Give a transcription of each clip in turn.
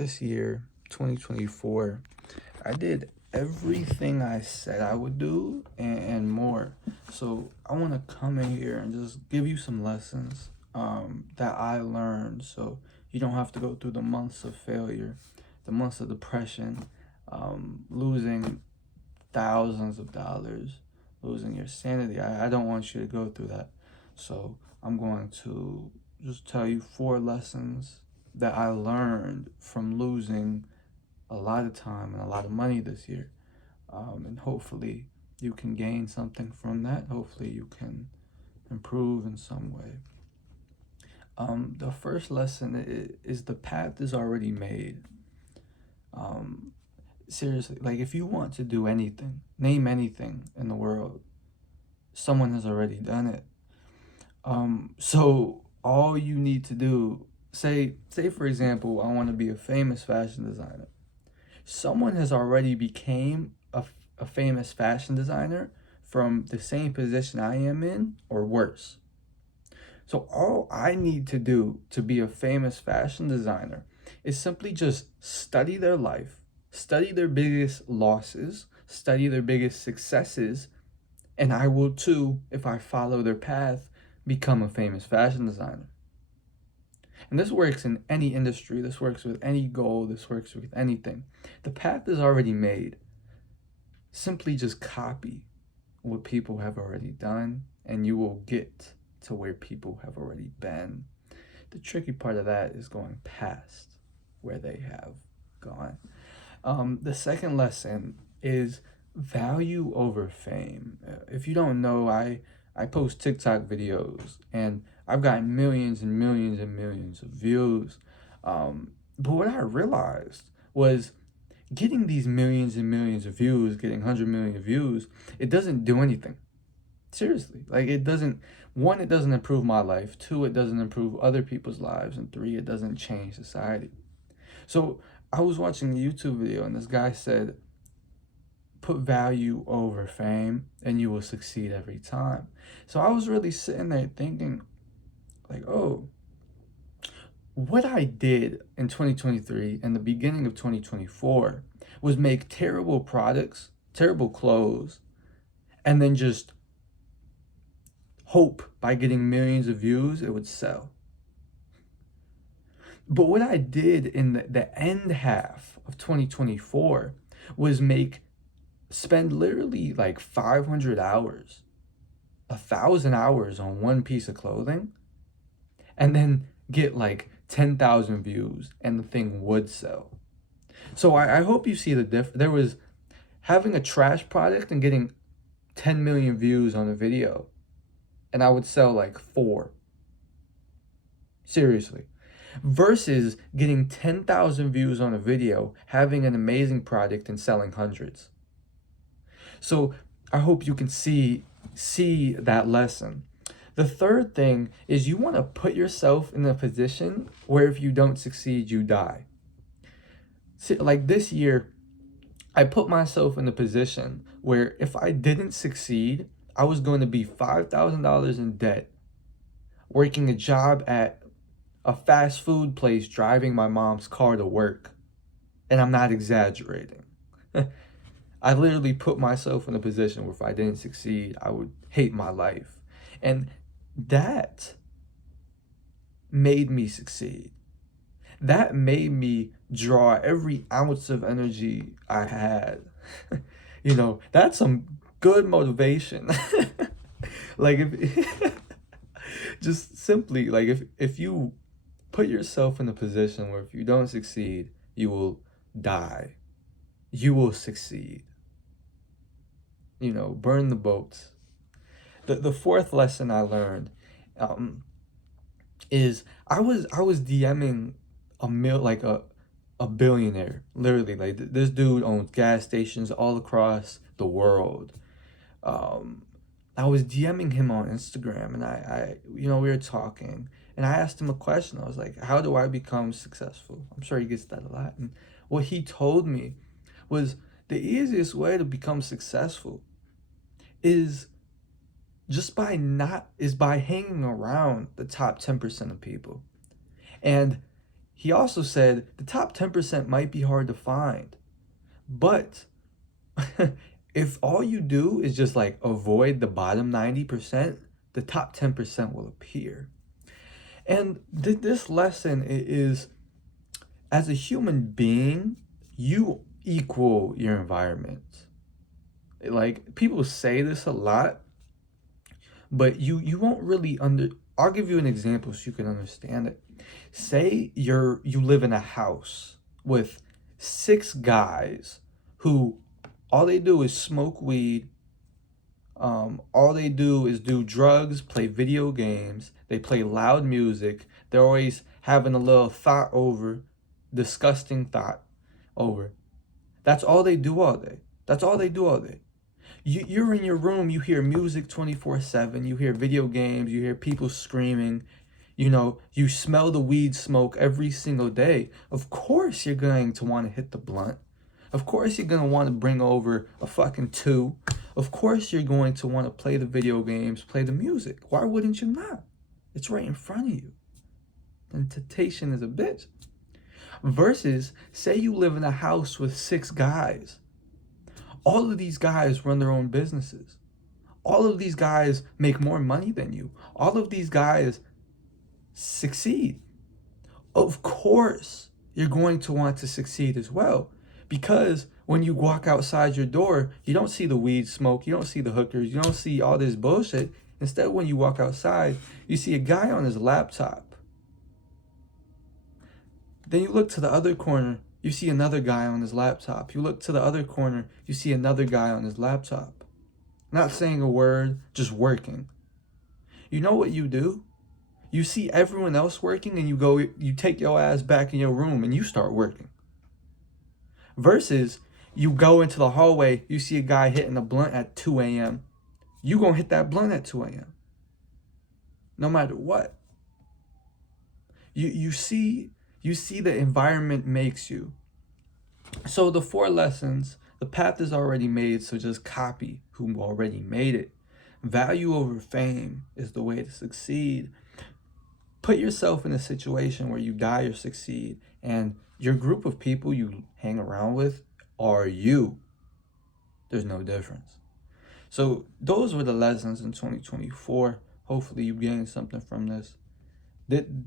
this year, 2024, I did everything I said I would do and more. So I want to come in here and just give you some lessons that I learned so you don't have to go through the months of failure, the months of depression, losing thousands of dollars, losing your sanity. I don't want you to go through that. So I'm going to just tell you 4 lessons that I learned from losing a lot of time and a lot of money this year. And hopefully you can gain something from that. Hopefully you can improve in some way. The first lesson is the path is already made. Um, Seriously, like if you want to do anything, name anything in the world, someone has already done it. So all you need to do, say for example, I want to be a famous fashion designer. Someone has already became a famous fashion designer from the same position I am in or worse. So all I need to do to be a famous fashion designer is simply just study their life, study their biggest losses, study their biggest successes, and I will too, if I follow their path, become a famous fashion designer. And this works in any industry, this works with any goal, this works with anything. The path is already made. Simply just copy what people have already done, and you will get to where people have already been. The tricky part of that is going past where they have gone. The second lesson is value over fame. If you don't know, I post TikTok videos and I've gotten millions and millions and millions of views. But what I realized was getting these millions and millions of views, getting 100 million views, it doesn't do anything. Seriously. Like it doesn't, one, it doesn't improve my life. Two, it doesn't improve other people's lives. And three, it doesn't change society. So I was watching a YouTube video and this guy said, put value over fame and you will succeed every time. So I was really sitting there thinking, like, oh, what I did in 2023 and the beginning of 2024 was make terrible products, terrible clothes, and then just hope by getting millions of views it would sell. But what I did in the end half of 2024 was spend literally like 500 hours, 1,000 hours on one piece of clothing, and then get like 10,000 views and the thing would sell. So I hope you see the there was having a trash product and getting 10 million views on a video, and I would sell like 4. Seriously. Versus getting 10,000 views on a video, having an amazing product and selling hundreds. So I hope you can see that lesson. The third thing is you want to put yourself in a position where if you don't succeed, you die. See, like this year, I put myself in a position where if I didn't succeed, I was going to be $5,000 in debt, working a job at a fast food place, driving my mom's car to work. And I'm not exaggerating. I literally put myself in a position where if I didn't succeed, I would hate my life. And that made me succeed. That made me draw every ounce of energy I had. That's some good motivation. Like if just simply like if you put yourself in a position where if you don't succeed, you will die. You will succeed. Burn the boats. The fourth lesson I learned is I was DMing a billionaire, literally. Like this dude owns gas stations all across the world. I was DMing him on Instagram, and we were talking, and I asked him a question. I was like, "How do I become successful?" I'm sure he gets that a lot. And what he told me was the easiest way to become successful is by hanging around the top 10% of people. And he also said the top 10% might be hard to find, but if all you do is just like avoid the bottom 90%, the top 10% will appear. And this lesson is, as a human being, you equal your environment. Like, people say this a lot, but you won't really I'll give you an example so you can understand it. Say you live in a house with 6 guys who all they do is smoke weed. All they do is do drugs, play video games. They play loud music. They're always having a little thought over, disgusting thought over. That's all they do all day. That's all they do all day. You're in your room, you hear music 24/7, you hear video games, you hear people screaming, you smell the weed smoke every single day. Of course you're going to want to hit the blunt. Of course you're going to want to bring over a fucking two. Of course you're going to want to play the video games, play the music. Why wouldn't you not? It's right in front of you. And temptation is a bitch. Versus, say you live in a house with 6 guys. All of these guys run their own businesses. All of these guys make more money than you. All of these guys succeed. Of course, you're going to want to succeed as well. Because when you walk outside your door, you don't see the weed smoke, you don't see the hookers, you don't see all this bullshit. Instead, when you walk outside, you see a guy on his laptop. Then you look to the other corner, you see another guy on his laptop. You look to the other corner, you see another guy on his laptop. Not saying a word, just working. You know what you do? You see everyone else working and you take your ass back in your room and you start working. Versus, you go into the hallway, you see a guy hitting a blunt at 2 a.m. You gonna hit that blunt at 2 a.m. No matter what. You see the environment makes you. So the 4 lessons, the path is already made, so just copy who already made it. Value over fame is the way to succeed. Put yourself in a situation where you die or succeed, and your group of people you hang around with are you. There's no difference. So those were the lessons in 2024. Hopefully you gained something from this.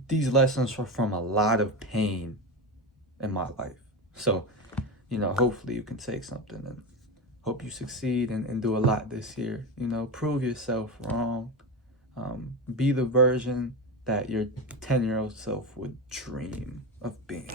These lessons were from a lot of pain in my life. So, hopefully you can take something, and hope you succeed and do a lot this year. Prove yourself wrong. Be the version that your 10-year-old self would dream of being.